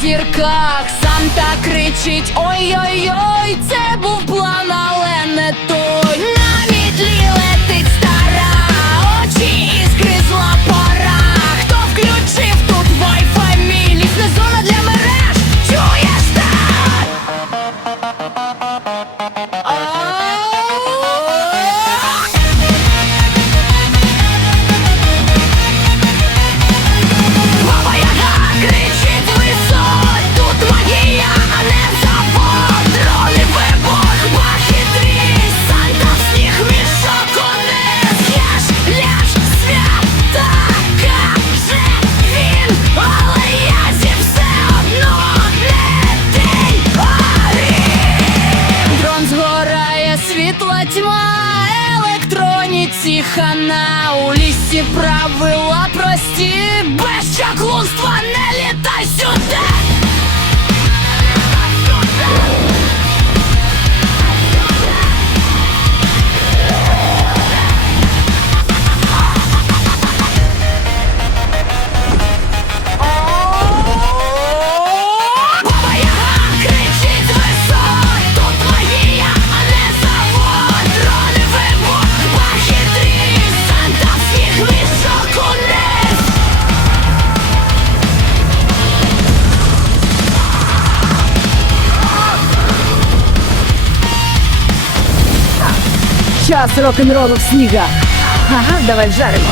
зірках. Санта кричить: ой-ой-ой, це був план, але не той. Світла тьма, електроніці хана. У лісі правила прості, без чаклунства не літай Час рок-н-ролу в снігах. Ага, давай жаримо.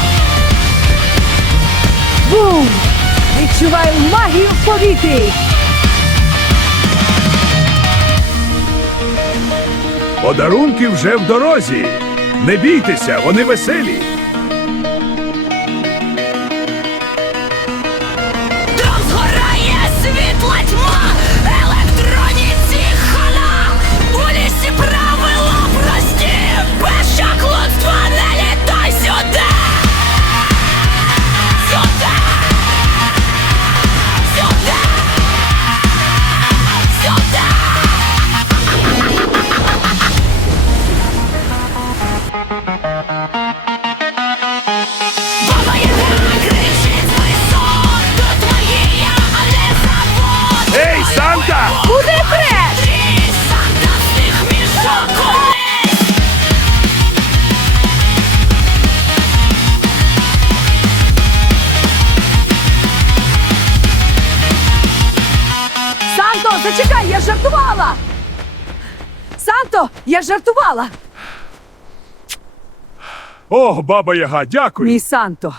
Бум! Відчуваю магію в повітрі. Подарунки вже в дорозі. Не бійтеся, вони веселі. Зачекай, я жартувала. Санто, я жартувала. О, баба Яга, дякую. Мій Санто.